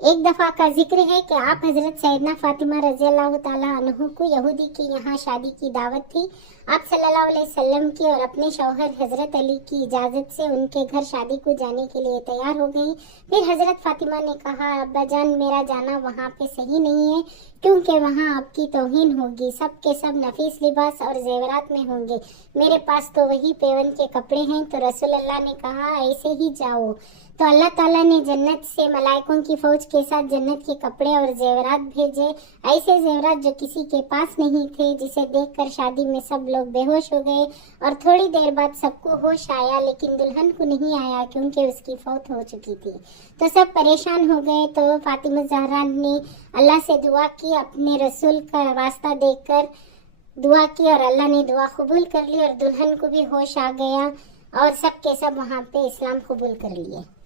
ایک دفعہ کا ذکر ہے کہ آپ حضرت سیدنا فاطمہ رضی اللہ تعالیٰ عنہ کو یہودی کے یہاں شادی کی دعوت تھی۔ آپ صلی اللہ علیہ وسلم کی اور اپنے شوہر حضرت علی کی اجازت سے ان کے گھر شادی کو جانے کے لیے تیار ہو گئی۔ پھر حضرت فاطمہ نے کہا، ابا جان میرا جانا وہاں پہ صحیح نہیں ہے، کیونکہ وہاں آپ کی توہین ہوگی، سب کے سب نفیس لباس اور زیورات میں ہوں گے، میرے پاس تو وہی پیون کے کپڑے ہیں۔ تو رسول اللہ نے کہا ایسے ہی جاؤ۔ تو اللہ تعالیٰ نے جنت سے ملائکوں کی فوج کے ساتھ جنت کے کپڑے اور زیورات بھیجے، ایسے زیورات جو کسی کے پاس نہیں تھے، جسے دیکھ کر شادی میں سب لوگ بے ہوش ہو گئے اور تھوڑی دیر بعد سب کو ہوش آیا، لیکن دلہن کو نہیں آیا کیونکہ اس کی فوت ہو چکی تھی۔ تو سب پریشان ہو گئے۔ تو فاطمہ زہرا نے اللہ سے دعا کی، اپنے رسول کا واسطہ دیکھ کر دعا کی اور اللہ نے دعا قبول کر لی اور دلہن کو بھی ہوش آ گیا اور سب کے سب وہاں پہ اسلام قبول کر لیے۔